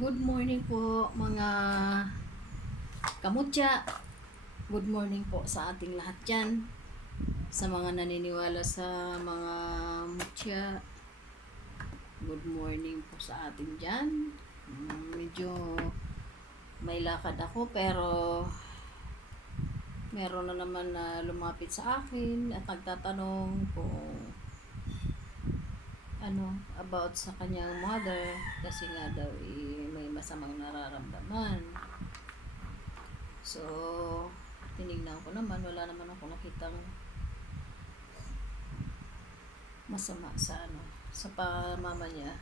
Good morning po mga kamutya. Good morning po sa ating lahat dyan. Sa mga naniniwala sa mga mutya. Good morning po sa ating dyan. Medyo may lakad ako pero meron na naman na lumapit sa akin at nagtatanong kung about sa kanyang mother kasi nga daw may masamang nararamdaman. So, tinignan ko naman, wala naman ako nakitang masama sa sa pamama niya.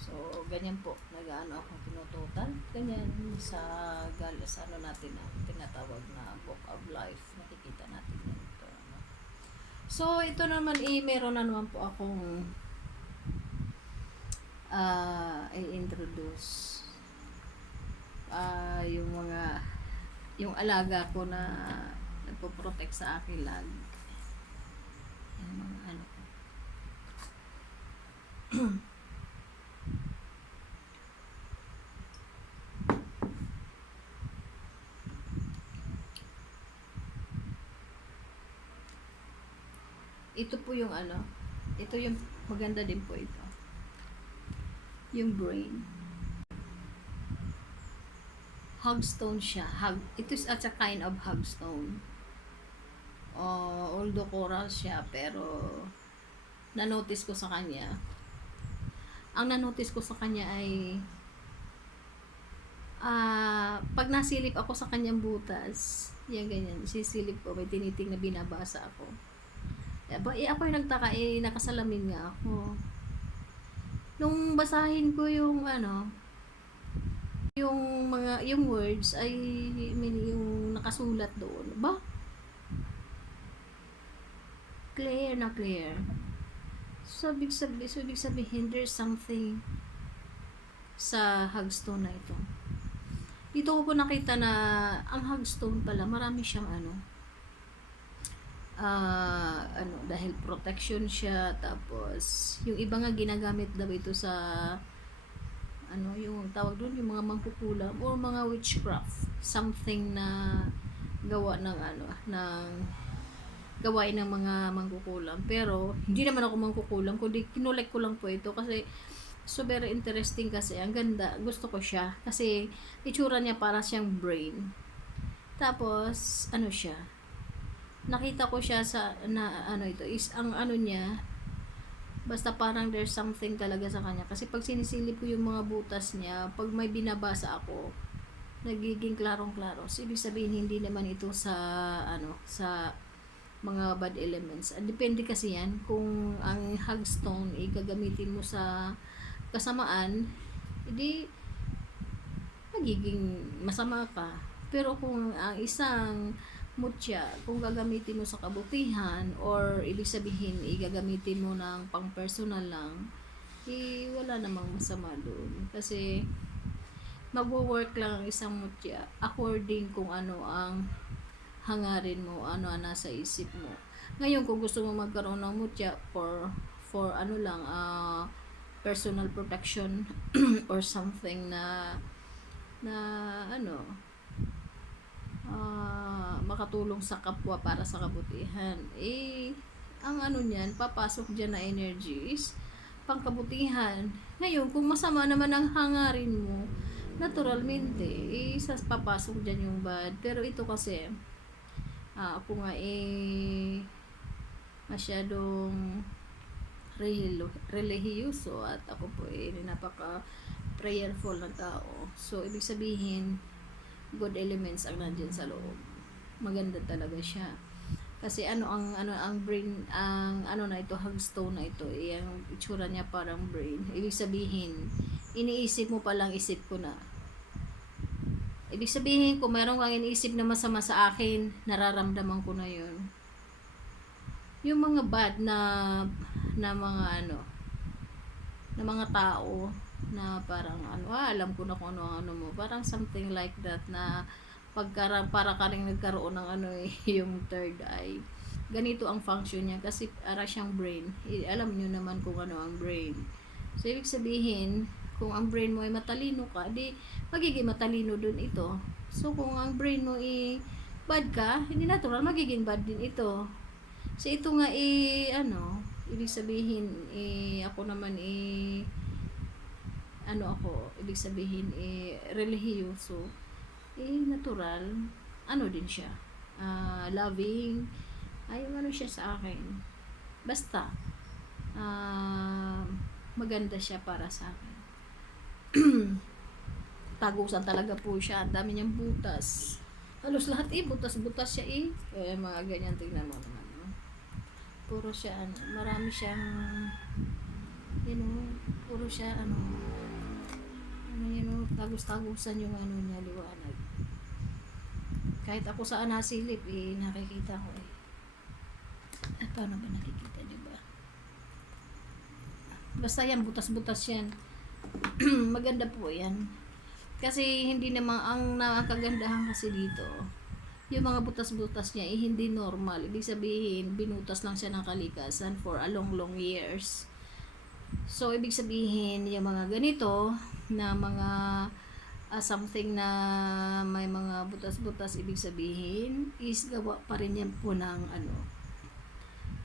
So, ganyan po, nag-ano ako tinututan, ganyan sa natin tinatawag na Book of Life, nakikita natin yan ito. So, ito naman meron na naman po akong i-introduce yung alaga ko na nagpo-protect sa akin lagi. Yung mga ito po yung ito yung maganda din po ito. Yung brain. Hugstone siya. It is a kind of hugstone. Although coral siya, pero na-notice ko sa kanya. Ang na-notice ko sa kanya ay pag nasilip ako sa kanyang butas, yan ganyan, sisilip ko, may tiniting na binabasa ako. Ako yung nagtaka, nakasalamin nga ako. Nung basahin ko yung yung words ay yung nakasulat doon. Ba? Clear na clear. So, ibig sabihin, there's something sa hugstone na ito. Dito ko po nakita na ang hugstone pala, marami siyang dahil protection siya, tapos yung iba nga ginagamit daw ito sa yung tawag doon, yung mga mangkukulam or mga witchcraft, something na gawa ng ng gawain ng mga mangkukulam. Pero hindi naman ako mangkukulam, kundi kinolek ko lang po ito kasi so very interesting, kasi ang ganda, gusto ko siya kasi itsura niya para siyang brain. Tapos siya, nakita ko siya sa ito is ang niya, basta parang there's something talaga sa kanya, kasi pag sinisilip ko yung mga butas niya, pag may binabasa ako, nagiging klarong-klaro. So, ibig sabihin hindi naman ito sa sa mga bad elements. Depende kasi yan kung ang hugstone gagamitin mo sa kasamaan, hindi magiging masama ka. Pero kung ang isang mutya, kung gagamitin mo sa kabutihan or ibig sabihin gagamitin mo ng pang personal lang, wala namang masama doon, kasi magwo-work lang ang isang mutya according kung ano ang hangarin mo, ano ang nasa isip mo. Ngayon, kung gusto mo magkaroon ng mutya for personal protection or something na makatulong sa kapwa para sa kabutihan, ang niyan, papasok dyan na energies pangkabutihan. Ngayon, kung masama naman ang hangarin mo, naturalmente papasok dyan yung bad. Pero ito kasi ako nga masyadong relihiyoso at ako po napaka prayerful na tao. So, ibig sabihin, good elements ang nandiyan sa loob. Maganda talaga siya. Kasi ang brain, ang na ito, hugstone na ito, ang itsura niya parang brain. Ibig sabihin, iniisip mo palang isip ko na. Ibig sabihin, kung mayroon kang iniisip na masama sa akin, nararamdaman ko na yun. Yung mga bad na mga na mga tao na parang alam ko na kung ano mo, parang something like that, na para ka rin nagkaroon ng yung third eye. Ganito ang function niya kasi para siyang brain. Alam niyo naman kung ano ang brain. So, ibig sabihin, kung ang brain mo ay matalino ka, di magiging matalino dun ito. So, kung ang brain mo ay bad ka, hindi natural, magiging bad din ito. So, ito nga ibig sabihin, ako naman ibig sabihin, relihiyoso, natural, din siya, loving, ay siya sa akin. Basta, maganda siya para sa akin. Tagusan talaga po siya. Ang dami niyang butas. Halos lahat butas-butas siya mga ganyan, tingnan mo naman. No? Puro siya, marami siyang, puro siya, tagus-tagusan yung niya, liwanag. Kahit ako saan nasilip, nakikita ko paano ba nakikita, diba? Basta yan, butas-butas yan. Maganda po yan. Kasi hindi naman, ang nakagandahan kasi dito, yung mga butas-butas niya hindi normal. Ibig sabihin, binutas lang siya ng kalikasan for a long years. So, ibig sabihin, yung mga ganito, na mga something na may mga butas-butas, ibig sabihin, is gawa pa rin yan po ng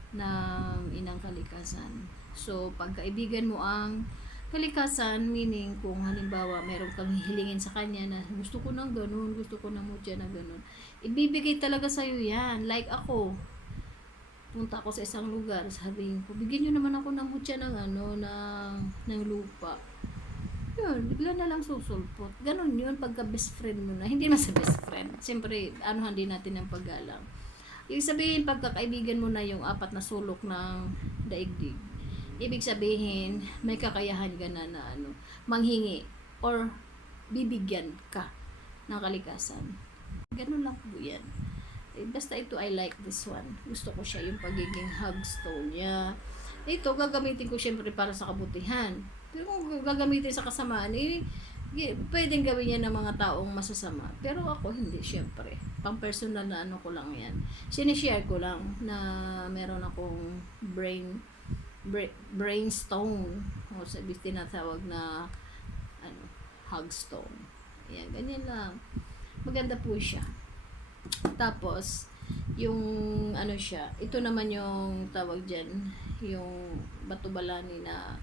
ng inang kalikasan. So, pagkaibigan mo ang kalikasan, meaning kung halimbawa meron kang hihilingin sa kanya na gusto ko ng ganun, gusto ko ng mutya na ganun, ibibigay talaga sa'yo yan. Like ako, punta ako sa isang lugar, sabihin ko, bigyan nyo naman ako ng mutya ng ng lupa. Yun, bigla na lang susulpot. Ganun yun, pagka best friend mo na. Hindi naman sa best friend. Siyempre, din natin ng paggalang. Ibig sabihin, pagkakaibigan mo na yung apat na sulok ng daigdig, ibig sabihin, may kakayahan ka na manghingi or bibigyan ka ng kalikasan. Ganun lang po yan. Basta ito, I like this one. Gusto ko siya, yung pagiging hugstone niya. Ito, gagamitin ko syempre para sa kabutihan. Pero kung gagamitin sa kasamaan, pwedeng gawin yan ng mga taong masasama. Pero ako, hindi, syempre. Pang personal na ko lang yan. Sinishare ko lang na meron akong brainstone. O sabi tinatawag na hugstone. Ayan, ganyan lang. Maganda po siya. Tapos, yung siya, ito naman yung tawag dyan, yung bato-balani na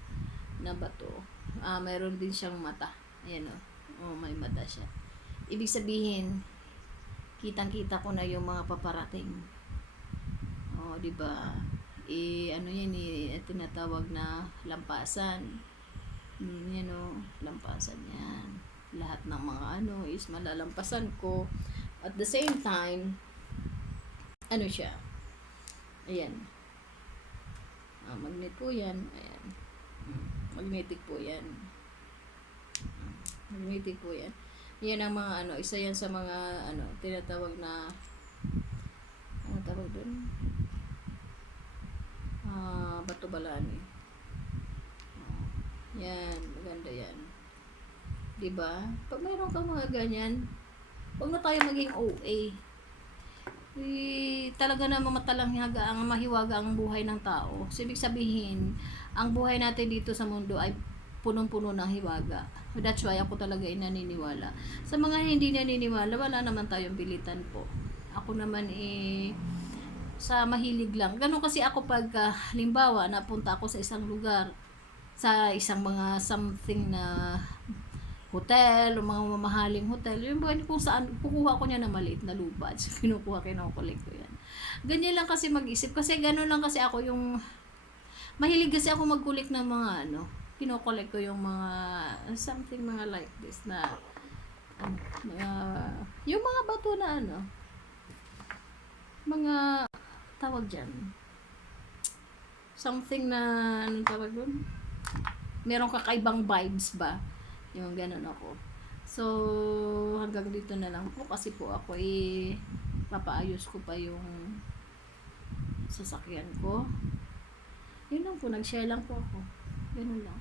bato. Mayroon din siyang mata. Ayan may mata siya. Ibig sabihin, kitang-kita ko na yung mga paparating. Di ba? Tinatawag na lampasan. Lampasan yan. Lahat ng mga is malalampasan ko. At the same time, siya. Ayan. Magnet po yan. Ayan. Magnetic po yan. Magnetic po yan. Yan ang mga isa yan sa mga tinatawag na tawag doon? Bato-balani. Yan, maganda yan. Diba? Pag mayroon kang mga ganyan, huwag na tayo maging OA. Talaga na mahiwaga ang buhay ng tao. So, ibig sabihin, ang buhay natin dito sa mundo ay punong-puno ng hiwaga. That's why ako talaga naniniwala. Sa mga hindi naniniwala, wala naman tayong pilitan po. Ako naman sa mahilig lang. Ganun kasi ako pag halimbawa, napunta ako sa isang lugar, sa isang mga something na hotel, o mga mamahaling hotel, yung kung saan, kukuha ko niya na maliit na lupa, so kinukulik ko yan. Ganyan lang kasi mag-isip, kasi gano'n lang kasi ako yung, mahilig kasi ako magkulik ng mga kinukulik ko yung mga, something mga like this, na, yung mga bato na mga, tawag dyan, something na, anong tawag dun? Merong kakaibang vibes ba? Yung ganun ako. So, hanggang dito na lang po kasi po ako papaayos ko pa yung sasakyan ko. Yun lang po, nag-share lang po ako. Ganun lang.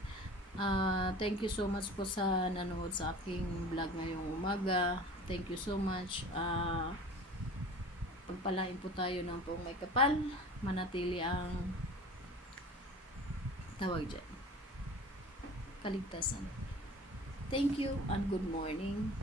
Thank you so much po sa nanonood sa aking vlog ngayong umaga. Thank you so much. Pagpalain po tayo ng pong may kapal. Manatili ang tawag dyan. kaligtasan. Thank you and good morning.